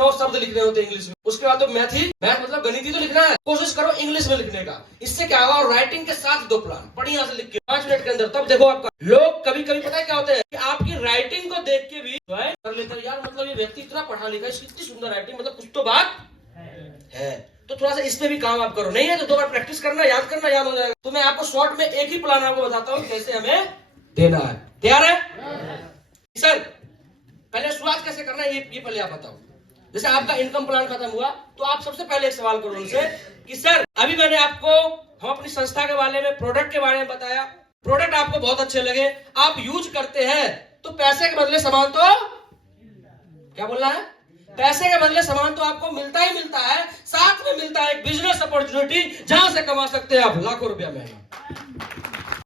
9 शब्द लिखने होते हैं इंग्लिश में। उसके बाद तो मैथ मतलब गणित ही तो लिखना है, कोशिश करो इंग्लिश में लिखने का। इससे क्या होगा, राइटिंग के साथ 2 प्लान बढ़िया से लिख के 5 मिनट के अंदर, तब देखो आपका। लोग कभी कभी पता है क्या होते हैं कि आपकी राइटिंग को देख के भी कर लेते हैं, यार मतलब ये व्यक्ति इतना पढ़ा लिखा है, इसकी इतनी सुंदर राइटिंग, मतलब कुछ तो बात है। तो थोड़ा सा इस पे भी काम आप करो, नहीं है तो 2 बार प्रैक्टिस करना, याद करना, याद हो जाएगा। तो मैं आपको शॉर्ट में एक ही प्लान आपको बताता हूँ कैसे हमें देना है। तैयार है सर? पहले शुरुआत कैसे करना है ये पहले आप बताओ। जैसे आपका इनकम प्लान खत्म हुआ तो आप सबसे पहले एक सवाल करो उनसे कि सर अभी मैंने आपको हम अपनी संस्था के बारे में, प्रोडक्ट के बारे में बताया, प्रोडक्ट आपको बहुत अच्छे लगे, आप यूज करते हैं, तो पैसे के बदले सामान तो क्या बोलना है, पैसे के बदले सामान तो आपको मिलता ही मिलता है, साथ में मिलता है एक बिजनेस अपॉर्चुनिटी जहां से कमा सकते हैं आप लाखों रुपया महीना।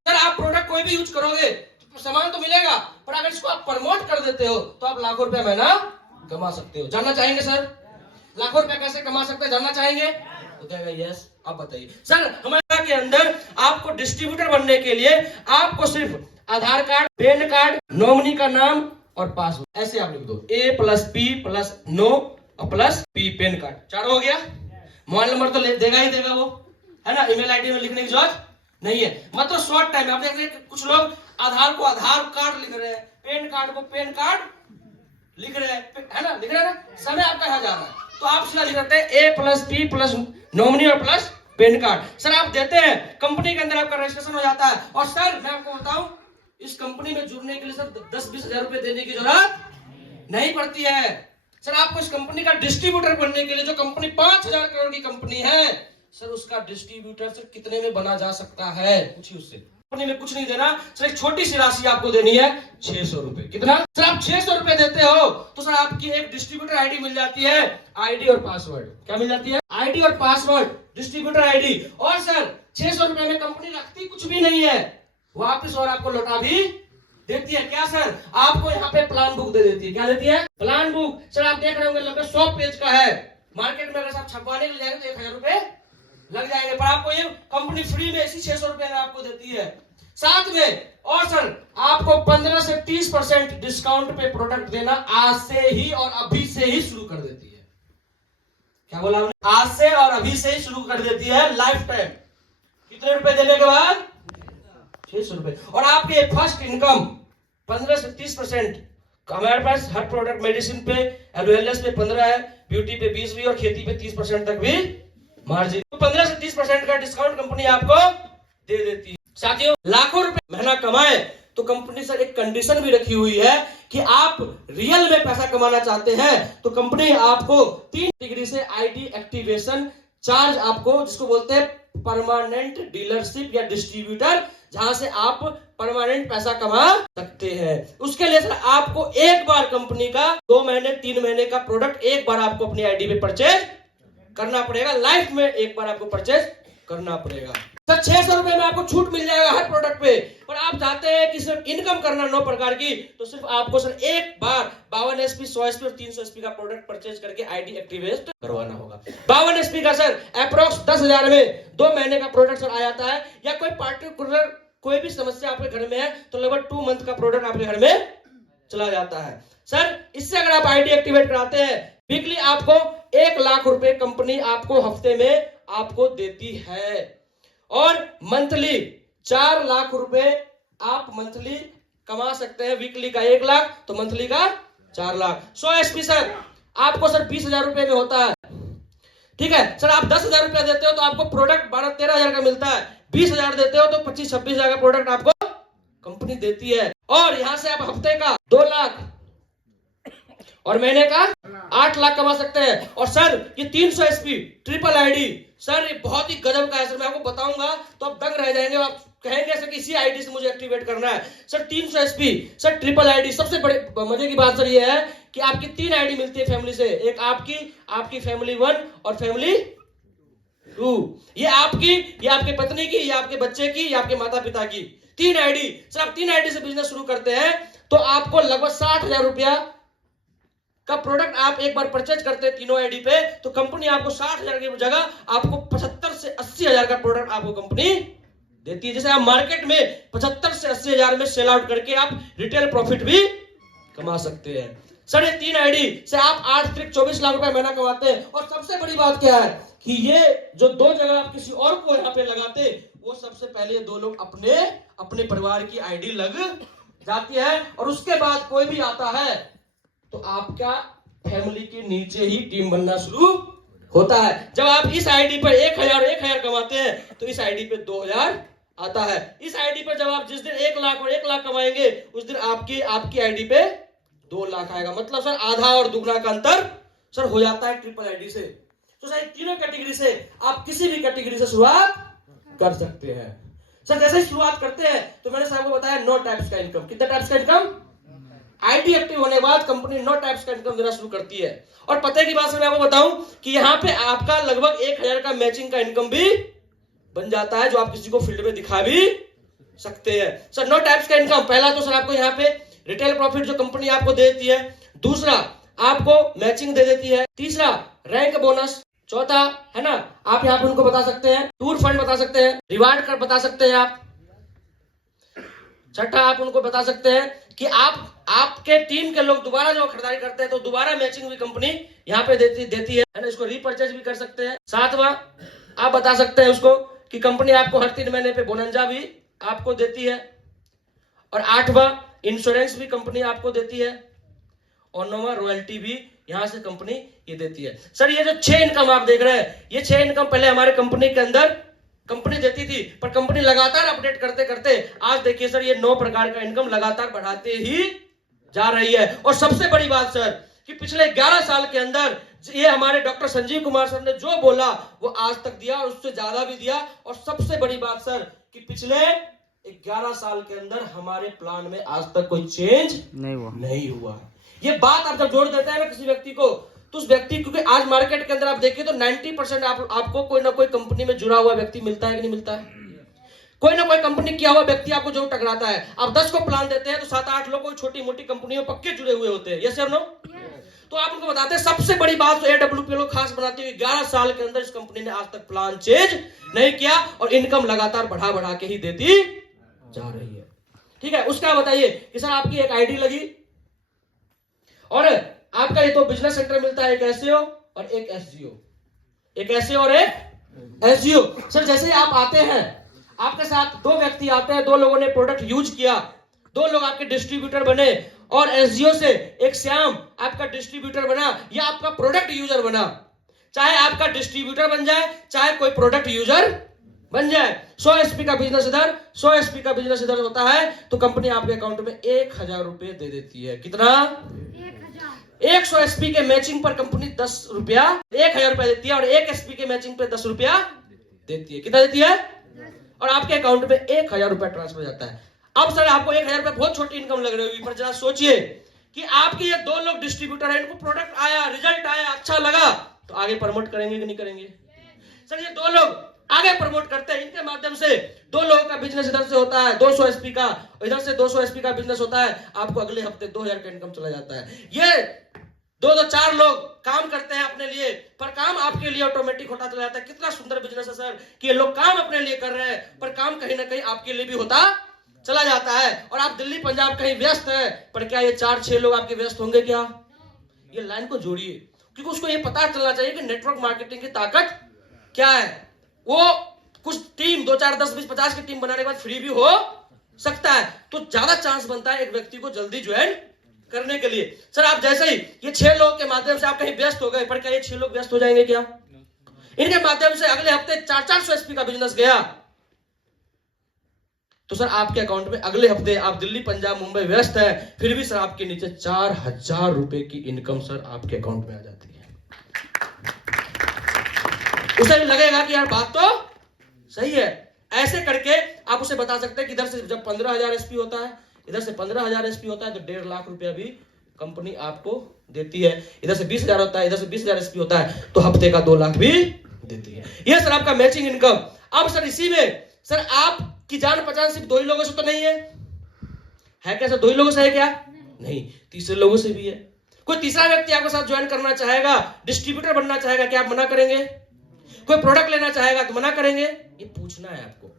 सर आप प्रोडक्ट कोई भी यूज करोगे तो सामान तो मिलेगा, पर अगर इसको आप प्रमोट कर देते हो तो आप लाखों रुपया महीना कमा सकते हो। जानना चाहेंगे सर लाखों रुपया कैसे कमा सकते हैं, जानना चाहेंगे? तो कहेगा यस। आप बताइए सर हमारे के अंदर आपको डिस्ट्रीब्यूटर बनने के लिए आपको सिर्फ आधार कार्ड, पैन कार्ड, नॉमिनी का नाम और पासवर्ड ऐसे आप लिख दो, A+P+9 और +P पैन कार्ड, 4 हो गया। मोबाइल नंबर तो देगा ही देगा वो, है ना, ईमेल आईडी में लिखने की जरूरत नहीं है। मतलब शॉर्ट टाइम आप देख रहे हैं कुछ लोग आधार को आधार कार्ड लिख रहे हैं, पैन कार्ड को पैन कार्ड लिख रहे हैं, है ना, लिख रहे हैं ना, समय आपका यहाँ जा रहा है। तो आप सीधा लिख सकते हैं A+P+नॉमिनी और पैन कार्ड। सर आप देते हैं, कंपनी के अंदर आपका रजिस्ट्रेशन हो जाता है। और सर मैं आपको बताऊं इस कंपनी में जुड़ने के लिए सर 10-20 हजार रुपए देने की जरूरत नहीं पड़ती है। सर आपको इस कंपनी का डिस्ट्रीब्यूटर बनने के लिए, जो कंपनी 5,000 करोड़ की कंपनी है, सर उसका डिस्ट्रीब्यूटर सर कितने में बना जा सकता है, पूछिए उससे। कंपनी में कुछ नहीं देना, सर एक छोटी सी राशि आपको देनी है, 600 रुपए। कितना? सर आप 600 रुपए देते हो तो सर आपकी एक डिस्ट्रीब्यूटर आईडी मिल जाती है, आईडी और पासवर्ड। क्या मिल जाती है? आईडी और पासवर्ड, डिस्ट्रीब्यूटर आईडी। और सर 600 रुपए में कंपनी रखती कुछ भी नहीं है, वापस और आपको लौटा भी देती है। क्या सर? आपको यहाँ पे प्लान बुक दे देती है। क्या देती है? Plan book. सर आप देख रहे होंगे लगभग 100 पेज का है, मार्केट में अगर आप छपवाने के लिए जाएंगे तो 1,000 रुपए लग जाएंगे, पर आपको ये कंपनी फ्री में इसी 600 रुपए में आपको देती है साथ में। और सर आपको 15 से 30% डिस्काउंट पे प्रोडक्ट देना आज से ही और अभी से ही शुरू कर देती है। क्या बोला आपने? आज से और अभी से ही शुरू कर देती है, लाइफ टाइम। कितने रुपए देने के बाद? 600 रुपए। और आपके फर्स्ट इनकम 15 से 30%। हमारे पास हर प्रोडक्ट, मेडिसिन पे, वेलनेस पे 15 है, ब्यूटी पे 20 भी और खेती पे 30% तक भी मार्जिन। तो 15 से 30% का डिस्काउंट कंपनी आपको दे देती है। साथियों लाखों रुपए महीना कमाए तो कंपनी सर एक कंडीशन भी रखी हुई है कि आप रियल में पैसा कमाना चाहते हैं तो कंपनी आपको 3 डिग्री से आईडी एक्टिवेशन चार्ज, आपको जिसको बोलते हैं परमानेंट डीलरशिप या डिस्ट्रीब्यूटर, जहां से आप परमानेंट पैसा कमा सकते हैं। उसके लिए सर आपको एक बार कंपनी का 2 महीने 3 महीने का प्रोडक्ट एक बार आपको अपनी आईडी पे परचेज करना पड़ेगा, लाइफ में एक बार आपको परचेज करना पड़ेगा। सर 600 रुपए में आपको छूट मिल जाएगा हर प्रोडक्ट पे, पर आप चाहते हैं कि सिर्फ इनकम करना 9 प्रकार की, तो सिर्फ आपको सर एक बार 52 SP, 100 SP और 300 SP का प्रोडक्ट परचेज करके आईडी एक्टिवेट करवाना होगा। 52 SP का सर अप्रोक्स 10,000 में 2 महीने का प्रोडक्ट सर आ जाता है, या कोई पार्टिकुलर कोई भी समस्या आपके घर में है तो लगभग 2 मंथ का प्रोडक्ट आपके घर में चला जाता है। सर इससे अगर आप आईडी एक्टिवेट कराते हैं, वीकली आपको 1 लाख रुपए कंपनी आपको हफ्ते में आपको देती है, और मंथली 4 लाख रुपए आप मंथली कमा सकते हैं। वीकली का 1 लाख तो मंथली का 4 लाख। 100 SP सर आपको सर 20,000 रुपए में होता है, ठीक है। सर आप 10,000 रुपया देते हो तो आपको प्रोडक्ट 12-13 हजार का मिलता है। 20,000 देते हो तो 25-26 हजार का प्रोडक्ट आपको कंपनी देती है। और यहां से आप हफ्ते का 2 लाख और महीने का 8 लाख कमा सकते हैं। और सर ये 300 SP ट्रिपल आईडी, सर ये बहुत ही गजब का है सर, मैं आपको बताऊंगा तो आप दंग रह जाएंगे, आप कहेंगे सर कि इसी आईडी से मुझे एक्टिवेट करना है। Sir 300 SP sir triple ID. सबसे बड़े मजे की बात सर ये है कि आपकी 3 आईडी मिलती है फैमिली से, एक आपकी फैमिली 1 और फैमिली 2। ये आपकी, ये आपके पत्नी की, ये आपके बच्चे की, ये आपके माता पिता की 3 आईडी। सर आप 3 आईडी से बिजनेस शुरू करते हैं तो आपको लगभग 60,000 रुपया का प्रोडक्ट आप एक बार परचेज करते हैं तीनों आईडी पे, तो कंपनी आपको 60,000 की जगह आपको 75 से 80 हजार का प्रोडक्ट आपको कंपनी देती है। जैसे आप मार्केट में 75 से 80 हजार में सेल आउट करके आप रिटेल प्रॉफिट भी कमा सकते हैं। सर ये 3 आईडी से आप 8-24 लाख रुपए महीना कमाते हैं। और सबसे बड़ी बात क्या है कि ये जो 2 जगह आप किसी और को यहाँ पे लगाते, वो सबसे पहले 2 लोग अपने अपने परिवार की आईडी लग जाती है, और उसके बाद कोई भी आता है तो आपका फैमिली के नीचे ही टीम बनना शुरू होता है। जब आप इस आईडी पर 1000 कमाते हैं तो इस आईडी पे 2000 आता है। इस आईडी पर जब आप जिस दिन 1 लाख और 1 लाख कमाएंगे, उस दिन आपकी आईडी पे 2 लाख आएगा। मतलब सर आधा और दुगना का अंतर सर हो जाता है ट्रिपल आईडी से। तो सर तीनों कैटेगरी से आप किसी भी कैटेगरी से शुरुआत कर सकते हैं। सर जैसे ही शुरुआत करते हैं तो मैंने साहब को बताया 9 टाइप्स का इनकम। कितने टाइप्स का इनकम? आईडी एक्टिव होने के बाद कंपनी 9 टाइप्स का इनकम देना शुरू करती है। और पते की बात से मैं आपको बताऊं कि यहाँ पे आपका लगभग 1000 का मैचिंग का इनकम भी बन जाता है, जो आप किसी को फील्ड में दिखा भी सकते हैं। सर 9 टाइप्स का इनकम। पहला तो सर आपको यहाँ पे रिटेल प्रॉफिट जो कंपनी आपको दे देती है। दूसरा आपको मैचिंग दे देती है। तीसरा रैंक बोनस। चौथा है ना, आप यहाँ पे उनको बता सकते हैं टूर फंड बता सकते हैं, रिवार्ड कर बता सकते हैं आप। छठा आप उनको बता सकते हैं कि आपके टीम के लोग दोबारा जो खरीदारी करते हैं तो दोबारा मैचिंग भी कंपनी यहाँ पे देती है ना, इसको रीपरचेज भी कर सकते हैं। सातवां आप बता सकते हैं उसको कि कंपनी आपको हर 3 महीने पे बोनंजा भी आपको देती है। और 8वां इंश्योरेंस भी कंपनी आपको देती है। और 9वां रॉयल्टी भी यहां से कंपनी ये देती है। सर ये जो 6 इनकम आप देख रहे हैं, ये 6 इनकम पहले हमारे कंपनी के अंदर कंपनी देती थी, पर कंपनी लगातार अपडेट करते करते आज देखिए सर ये 9 प्रकार का इनकम लगातार बढ़ाते ही जा रही है। और सबसे बड़ी बात सर कि पिछले 11 साल के अंदर ये हमारे डॉक्टर संजीव कुमार सर ने जो बोला वो आज तक दिया और उससे ज्यादा भी दिया। और सबसे बड़ी बात सर कि पिछले 11 साल के अंदर हमारे प्लान में आज तक कोई चेंज नहीं हुआ। ये बात आप जब जोड़ देते हैं ना किसी व्यक्ति को, तो उस व्यक्ति, क्योंकि आज मार्केट के अंदर आप देखिए तो 90% आपको कोई ना कोई कंपनी में जुड़ा हुआ व्यक्ति मिलता है कि नहीं मिलता है। कोई ना कोई कंपनी किया हुआ व्यक्ति आपको जरूर टकराता है। आप 10 को प्लान देते हैं तो 7-8 लोग कोई छोटी मोटी कंपनियों पक्के जुड़े हुए होते हैं। यस और नो? तो आप उनको बताते हैं सबसे बड़ी बात तो AWP लोग खास बनाते हुए 11 साल के अंदर इस कंपनी ने आज तक प्लान चेंज नहीं किया और इनकम लगातार बढ़ा के ही देती जा रही है। ठीक है, उसका बताइए कि सर आपकी एक आईडी लगी और आपका ये तो बिजनेस सेंटर मिलता है, एक SEO और एक SGO, एक SEO और एक SGO। सर जैसे ही आप आते हैं, आपके साथ 2 व्यक्ति आते हैं, 2 लोगों ने प्रोडक्ट यूज किया, 2 लोग आपके डिस्ट्रीब्यूटर बने और SGO से एक श्याम आपका डिस्ट्रीब्यूटर बना या आपका प्रोडक्ट यूजर बना। चाहे आपका डिस्ट्रीब्यूटर बन जाए, चाहे कोई प्रोडक्ट यूजर बन जाए, 100 SP का बिजनेस इधर, 100 SP का बिजनेस इधर होता है तो कंपनी आपके अकाउंट में 1000 रुपए दे देती है। कितना? 100 SP के मैचिंग पर कंपनी 10 रुपया 1000 रुपया देती है और 1 SP के मैचिंग पे 10 रुपया देती है। कितना देती है? और आपके अकाउंट में 1000 रुपया ट्रांसफर हो जाता है। अब सर आपको 1000 रुपया बहुत छोटी इनकम लग रही होगी, पर जरा सोचिए कि आपके ये 2 लोग डिस्ट्रीब्यूटर है, इनको प्रोडक्ट आया, रिजल्ट आया, अच्छा लगा तो आगे प्रमोट करेंगे कि नहीं करेंगे? सर ये 2 लोग आगे प्रमोट करते हैं, इनके माध्यम से 2 लोगों का बिजनेस इधर से होता है 200 SP का, इधर से 200 SP का बिजनेस होता है, आपको अगले हफ्ते 2000 का इनकम चला जाता है। ये 2-4 लोग काम करते हैं अपने लिए, पर काम आपके लिए ऑटोमेटिक होता चला जाता है। कितना सुंदर बिजनेस है सर कि ये लोग काम अपने लिए कर रहे हैं, पर काम कहीं ना कहीं आपके लिए भी होता चला जाता है। और आप दिल्ली पंजाब कहीं व्यस्त हैं, पर क्या ये 4-6 लोग आपके व्यस्त होंगे क्या? ये लाइन को जोड़िए, क्योंकि उसको ये पता चलना चाहिए कि नेटवर्क मार्केटिंग की ताकत क्या है। वो कुछ टीम 2-4 10 20 50 की टीम बनाने के बाद फ्री भी हो सकता है, तो ज्यादा चांस बनता है एक व्यक्ति को जल्दी ज्वाइन करने के लिए। सर आप जैसे ही ये 6 लोगों के माध्यम से आप कहीं व्यस्त हो गए, पर क्या ये 6 लोग व्यस्त हो जाएंगे क्या? इनके माध्यम से अगले हफ्ते 400 SP का बिजनेस गया तो सर आपके अकाउंट में अगले हफ्ते आप दिल्ली पंजाब मुंबई व्यस्त है, फिर भी सर आपके नीचे 4000 रुपए की इनकम सर आपके अकाउंट में आ जाती है। उसे भी लगेगा कि यार बात तो सही है। ऐसे करके आप उसे बता सकते हैं कि इधर से जब 15,000 SP होता है, इधर से 15,000 SP होता है तो 1.5 लाख रुपया भी कंपनी आपको देती है। इधर से 20,000 होता है, इधर से 20,000 SP होता है तो हफ्ते का 2 लाख भी देती है। ये सर आपका मैचिंग इनकम। अब सर इसी में सर आपकी जान पहचान सिर्फ 2 ही लोगों से तो नहीं है क्या सर? 2 ही लोगों से है क्या? नहीं, तीसरे लोगों से भी है। कोई तीसरा व्यक्ति आपके साथ ज्वाइन करना चाहेगा, डिस्ट्रीब्यूटर बनना चाहेगा, क्या आप मना करेंगे? कोई प्रोडक्ट लेना चाहेगा तो मना करेंगे? ये पूछना है आपको,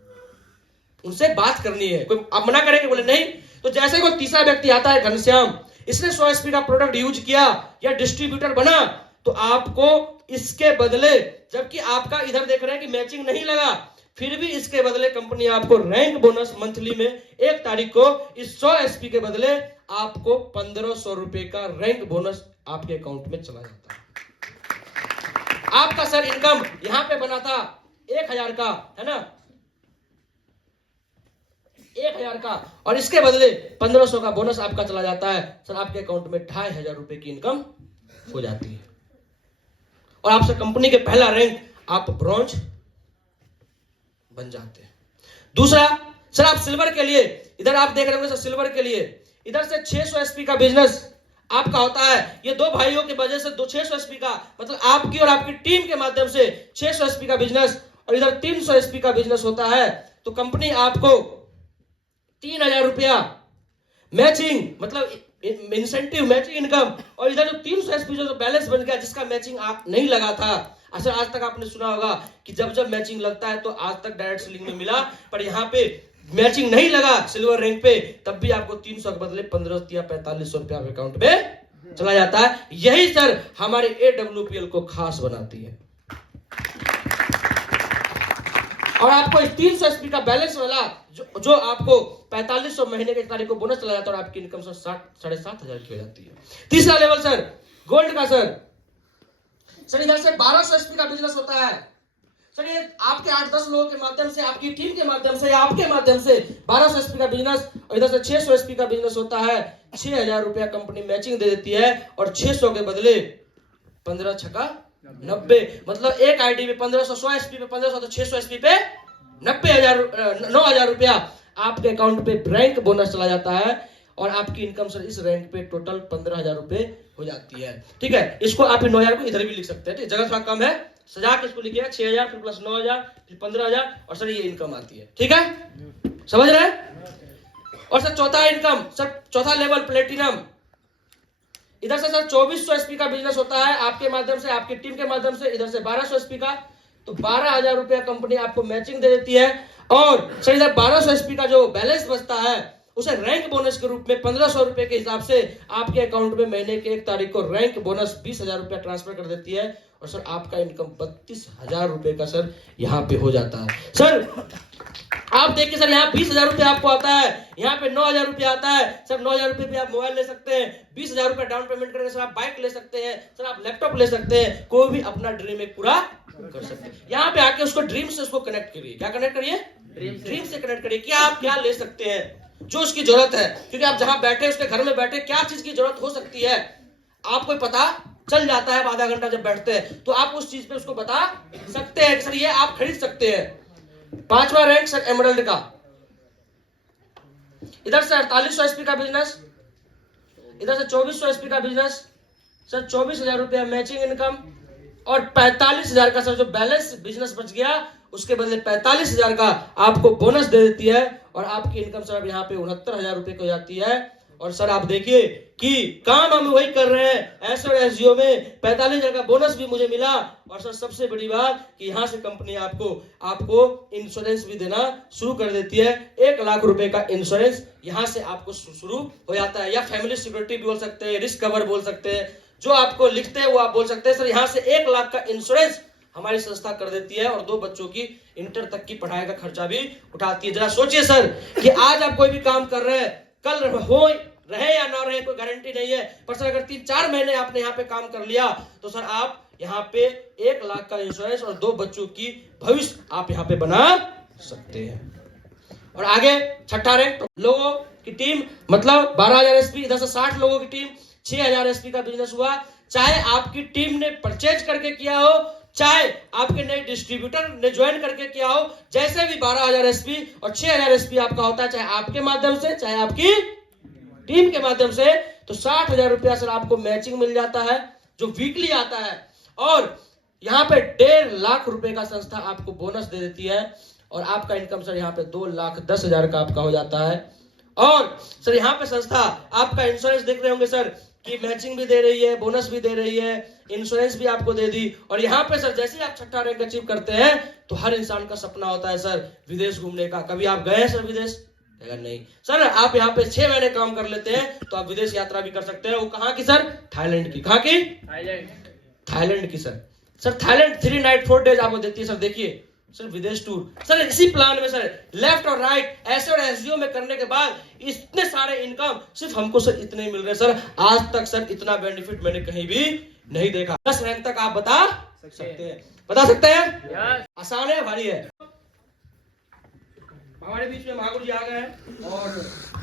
उनसे बात करनी है। कोई आप मना करेंगे? बोले नहीं। तो जैसे कोई तीसरा व्यक्ति आता है, घनश्याम, इसने 100 एसपी का प्रोडक्ट यूज किया या डिस्ट्रीब्यूटर बना, तो आपको इसके बदले, जबकि आपका इधर देख रहे हैं कि मैचिंग नहीं लगा, फिर भी इसके बदले कंपनी आपको रैंक बोनस मंथली में 1 तारीख को इस 100 एसपी के बदले आपको 1500 रुपए का रैंक बोनस आपके अकाउंट में चला जाता है। आपका सर इनकम यहां पे बना था 1000 का, है ना, 1000 का, और इसके बदले 1500 का बोनस आपका चला जाता है। सर आपके अकाउंट में 2500 रुपए की इनकम हो जाती है और आपसे कंपनी के पहला रैंक आप ब्रॉन्ज बन जाते हैं। दूसरा, सर आप सिल्वर के लिए, इधर आप देख रहे होंगे सर सिल्वर के लिए इधर से 600 एसपी का बिजनेस आपका होता है। ये दो भाइयों की वजह से 600 एसपी का, मतलब आपकी और आपकी टीम के माध्यम से 600 एसपी का बिजनेस, और इधर 300 एसपी का बिजनेस होता है। तो कंपनी आपको 3000 रुपया मैचिंग, मतलब इंसेंटिव मैचिंग इनकम, और इधर जो 300 एसपी जो बैलेंस बन गया जिसका मैचिंग आप नहीं लगा था। अच्छा, आज तक आपने सुना होगा कि जब जब मैचिंग लगता है तो आज तक डायरेक्ट सेलिंग में मिला, पर यहाँ पे मैचिंग नहीं लगा सिल्वर रैंक पे, तब भी आपको 300 के बदले 1500 या 4500 रुपया अकाउंट में चला जाता है। यही सर हमारे AWPL को खास बनाती है। और आपको इस 300 एसपी का बैलेंस वाला जो आपको 4500 महीने के 1 तारीख को बोनस चला जाता है और आपकी इनकम सर 7,500 की हो जाती है। तीसरा लेवल सर गोल्ड का। सर इधर से 1200 एसपी का बिजनेस होता है। सर ये आपके 8-10 लोगों के माध्यम से, आपकी टीम के माध्यम से या आपके माध्यम से 1200 एसपी का बिजनेस, और इधर से 600 एसपी का बिजनेस होता है। 6000 रुपया कंपनी मैचिंग दे देती है और 600 के बदले 15 छक्का 90, मतलब एक आईडी पे 1500, 100 एसपी पे 1500, तो 600 एसपी पे 9,000 रुपया आपके अकाउंट पे रैंक बोनस चला जाता है और आपकी इनकम सर इस रैंक पे टोटल 15,000 रुपए हो जाती है। ठीक है, इसको आप 9,000 को इधर भी लिख सकते हैं, जगह थोड़ा कम है, सजा के इसको लिखिएगा 6,000 फिर प्लस 9,000 फिर 15,000, और सर ये इनकम आती है। ठीक है, समझ रहे हैं। और सर चौथा इनकम, सर चौथा लेवल प्लेटिनम। इधर से सर 2400 एसपी का बिजनेस होता है आपके माध्यम से, आपकी टीम के माध्यम से। इधर से 1200 एसपी का, तो 12,000 रुपया कंपनी आपको मैचिंग दे देती है। और सर इधर 1200 एसपी का जो बैलेंस बचता है उसे रैंक बोनस के रूप में 1500 रुपए के हिसाब से आपके अकाउंट में महीने के 1 तारीख को रैंक बोनस 20,000 रुपया ट्रांसफर कर देती है और सर आपका इनकम 32,000 रुपए का सर यहाँ पे हो जाता है। सर आप देखिए सर यहाँ 20,000 रुपया आपको आता है, यहाँ पे 9,000 रुपया आता है। सर 9,000 रुपये पे आप मोबाइल ले सकते हैं, 20,000 रुपया डाउन पेमेंट करके सर आप बाइक ले सकते हैं, सर आप लैपटॉप ले सकते हैं, कोई भी अपना ड्रीम एक पूरा कर सकते हैं। यहाँ पे आके उसको ड्रीम से उसको कनेक्ट करिए। क्या कनेक्ट करिए? ड्रीम से कनेक्ट करिए कि आप क्या ले सकते हैं जो उसकी जरूरत है, क्योंकि आप जहां बैठे उसके घर में बैठे क्या चीज की जरूरत हो सकती है आपको पता चल जाता है। आधा घंटा जब बैठते हैं तो आप उस चीज पे उसको बता सकते हैं सर ये आप खरीद सकते हैं। 5वां रैंक सर एमरल्ड का। इधर से 4800 एसपी का बिजनेस, इधर से 2400 एसपी का बिजनेस, सर 24,000 रुपया मैचिंग इनकम और 45,000 का सर जो बैलेंस बिजनेस बच गया उसके बदले 45,000 का आपको बोनस दे देती है और आपकी इनकम सर अब यहाँ पे 69,000 रुपए को जाती है। और सर आप देखिए कि काम हम वही कर रहे हैं एस और एसजीओ में, 45,000 का बोनस भी मुझे मिला। और सर सबसे बड़ी बात कि यहाँ से कंपनी आपको इंश्योरेंस भी देना शुरू कर देती है। 1 लाख रुपए का इंश्योरेंस यहाँ से आपको शुरू हो जाता है, या फैमिली सिक्योरिटी भी बोल सकते हैं, रिस्क कवर बोल सकते हैं, जो आपको लिखते हैं वो आप बोल सकते हैं। सर यहाँ से 1 लाख का इंश्योरेंस हमारी संस्था कर देती है और 2 बच्चों की इंटर तक की पढ़ाई का खर्चा भी उठाती है। जरा सोचिए सर कि आज आप कोई भी काम कर रहे हैं, कल हो रहे या ना रहे कोई गारंटी नहीं है, पर सर अगर 3-4 महीने आपने यहाँ पे काम कर लिया तो सर आप यहाँ पे 1 लाख का इंश्योरेंस और 2 बच्चों की भविष्य आप यहाँ पे बना सकते हैं। और आगे 6ठा रैंक लोगों की टीम, मतलब 12,000 एसपी, इधर से 60 लोगों की टीम, 6,000 एसपी का बिजनेस हुआ। चाहे आपकी टीम ने परचेज करके किया हो, चाहे आपके नए डिस्ट्रीब्यूटर ने ज्वाइन करके किया हो, जैसे भी 12,000 एसपी और 6,000 एसपी आपका होता है, चाहे आपके माध्यम से चाहे आपकी टीम के माध्यम से, तो 60,000 रुपया सर आपको मैचिंग मिल जाता है जो वीकली आता है। और यहाँ पे 1.5 लाख रुपए का संस्था आपको बोनस दे देती है और आपका इनकम सर यहाँ पे 2,10,000 का आपका हो जाता है। और सर यहाँ पे संस्था आपका इंश्योरेंस देख रहे होंगे सर कि मैचिंग भी दे रही है, बोनस भी दे रही है, इंश्योरेंस भी आपको दे दी। और यहाँ पे सर जैसे ही आप 6ठा रैंक अचीव करते हैं तो हर इंसान का सपना होता है सर विदेश घूमने का। कभी आप गए हैं सर विदेश? कहेगा नहीं सर, आप यहाँ पे 6 महीने काम कर लेते हैं तो आप विदेश यात्रा भी कर सकते हैं। वो कहाँ की सर? थाईलैंड की। कहाँ की? थाईलैंड की sir. Sir Thailand 3 night 4 days आपको देती है सर। देखिए सर विदेश टूर सर, इसी प्लान में सर लेफ्ट और राइट ऐसे और एसजीओ में करने के बाद इतने सारे इनकम सिर्फ हमको सर इतने मिल रहे हैं सर। आज तक सर इतना बेनिफिट मैंने कहीं भी नहीं देखा। 10 रैंक तक आप बता सकते हैं? बता सकते हैं? आसान है भारी है? हमारे बीच में महागुरु जी आ गए हैं और